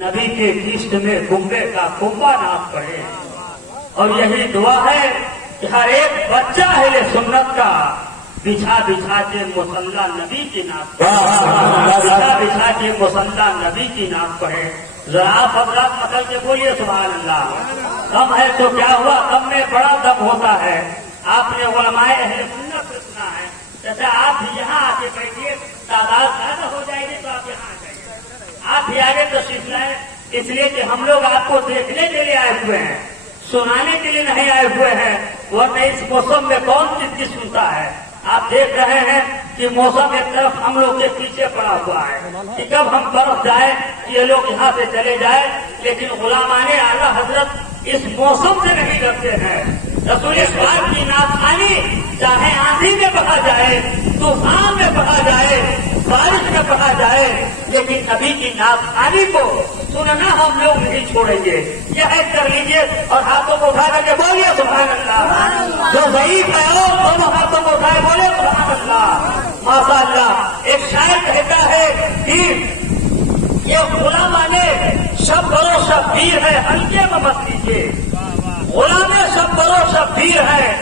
نبی کے کشت میں کنبے کا کنبا ناز پڑے اور یہی دعا ہے کہ ہر ایک بچہ اہل سنت کا بچھا بچھا کے مصلی نبی کی ناز پڑھے، بچھا بچھا کے مصلی نبی کی ناز پڑھے۔ ذرا حضرات مطلب کے بولیے سبحان اللہ۔ دم ہے تو کیا ہوا، دم میں بڑا دم ہوتا ہے۔ آپ نے علماء اہل سنت سے سنا ہے، جیسے آپ یہاں آ کے بیٹھیے، تعداد زیادہ ہو جائے گی تو آپ یہاں آ جائیے، آپ بھی آگے تشریف لائیں، اس لیے کہ ہم لوگ آپ کو دیکھنے کے لیے آئے ہوئے ہیں، سنانے کے لیے نہیں آئے ہوئے ہیں، ورنہ اس موسم میں کون کس کی سنتا ہے۔ آپ دیکھ رہے ہیں کہ موسم ایک طرف ہم لوگ کے پیچھے پڑا ہوا ہے کہ کب ہم برف جائے، یہ لوگ یہاں سے چلے جائے، لیکن غلامان اعلیٰ حضرت اس موسم سے نہیں ڈرتے ہیں۔ رسول پاک کی نافرمانی چاہے آندھی میں بہا جائے، طوفان میں بہا جائے، بارش میں بہا جائے، لیکن نبی کی نافرمانی کو سننا ہم لوگ نہیں چھوڑیں گے۔ یہ عہد کر لیجیے اور ہاتھوں کو اٹھا کر کے بولیے سبحان اللہ۔ جو ضعیف ہے اور دونوں ہاتھوں کو اٹھائے بولے سبحان اللہ۔ ماشاء اللہ، ایک شاعر کہتا ہے کہ یہ غلامان شب برو شبیر ہے، ہلکے میں مت لیجیے۔ غلام شب برو شبیر ہے،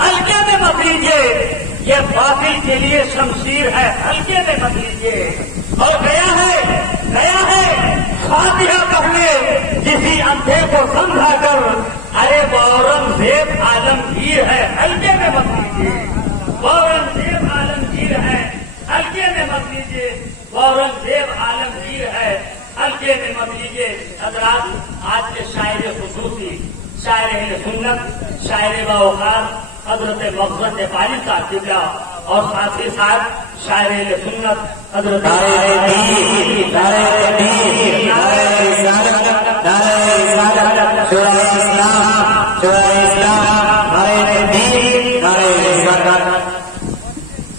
ہلکے میں مت لیجیے۔ یہ باطل کے لیے شمشیر ہے، ہلکے میں مت لیجیے۔ اور گیا ہے فاتحہ پڑھنے کسی اندھے کو سمجھا کر، ارے اورنگزیب عالمگیر ہے، ہلکے میں مت لیجیے۔ اورنگزیب عالمگیر ہے، ہلکے میں مت لیجیے۔ اورنگزیب عالمگیر ہے، ہلکے میں مت لیجیے۔ حضرات، آج کے شاعر خصوصی، شاعر اہل سنت، شاعر باوقار حضرت مفضل نپالی صاحب قبلہ، اور ساتھ ہی ساتھ شاعر اہل سنت حضرت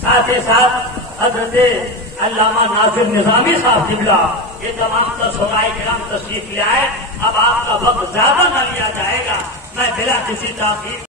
ساتھ ہی ساتھ حضرت علامہ ناصر نظامی صاحب قبلہ، یہ تمام شعراء کرام تشریف لے آئے۔ اب آپ کا وقت زیادہ نہ لیا جائے گا، میں بلا کسی تاخیر